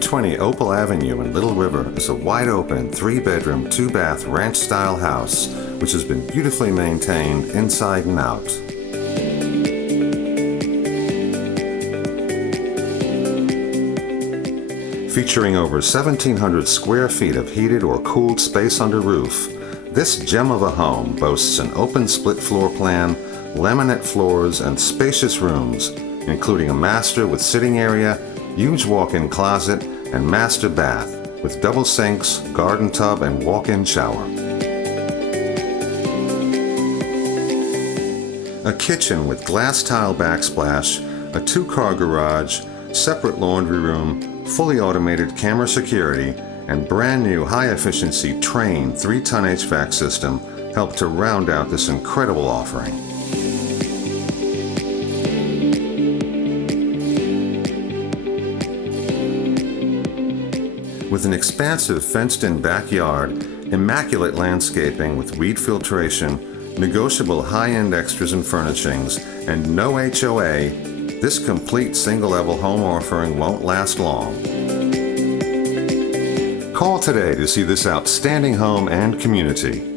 320 Opal Avenue in Little River is a wide-open 3-bedroom, 2-bath ranch-style house which has been beautifully maintained inside and out. Featuring over 1,700 square feet of heated or cooled space under roof, this gem of a home boasts an open split floor plan, laminate floors, and spacious rooms, including a master with sitting area, huge walk-in closet, and master bath with double sinks, garden tub, and walk-in shower. A kitchen with glass tile backsplash, a 2-car garage, separate laundry room, fully automated camera security, and brand new high-efficiency Trane 3-ton HVAC system help to round out this incredible offering. With an expansive fenced-in backyard, immaculate landscaping with weed filtration, negotiable high-end extras and furnishings, and no HOA, this complete single-level home offering won't last long. Call today to see this outstanding home and community.